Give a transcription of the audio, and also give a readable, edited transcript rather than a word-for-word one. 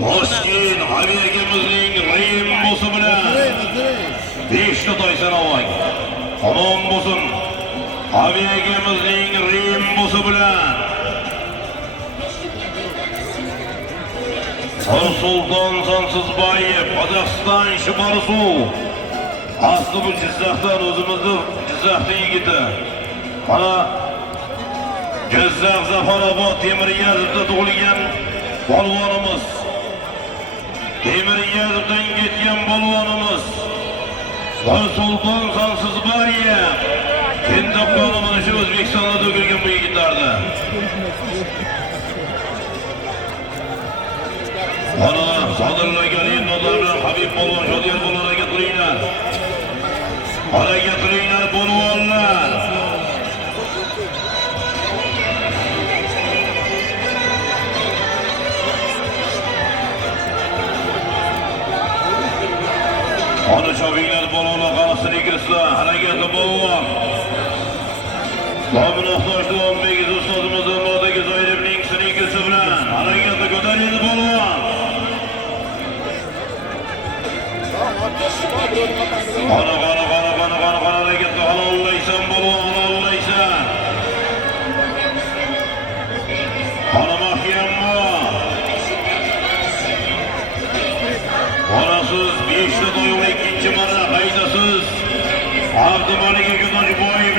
Toshkent Habiyakamizning Rainbow'si bilan 5 ta to'y sanavang. Omon bo'lsin. Habiyakamizning Rainbow'si bilan Sulton Sansizbayev, Qozog'iston Shimarsuv. Asli bu Jizzaxdan o'zimizni Jizzaxning yigiti. Mana Jizzax Zafarobod Temiriyazovda tug'ilgan polvonimiz. Temiriyazovdan ketgan polvonimiz. Sulton Sansizbayev. Endi qonimini shu O'zbekistonda to'kilgan bu yigitlardi. Ana sadirlagan yillarni Habib polvon Shodiyor polvonga qiringlar. Harakat qilinglar polvonlar. Ana chobinglar polvonlar qarasini kirsa, harakatli polvon. Domino Toshli Ombek ustozimiz Nurdagi Zoirovning snikisi bilan harakatli ko'tarildi polvon. Qana harakatni halollaysan polvon, halollaysan. Qana mahkammi? Onasiz 5 ta to'yga ikkinchi marra qaydasiz. Abdumalik Ko'toshboyev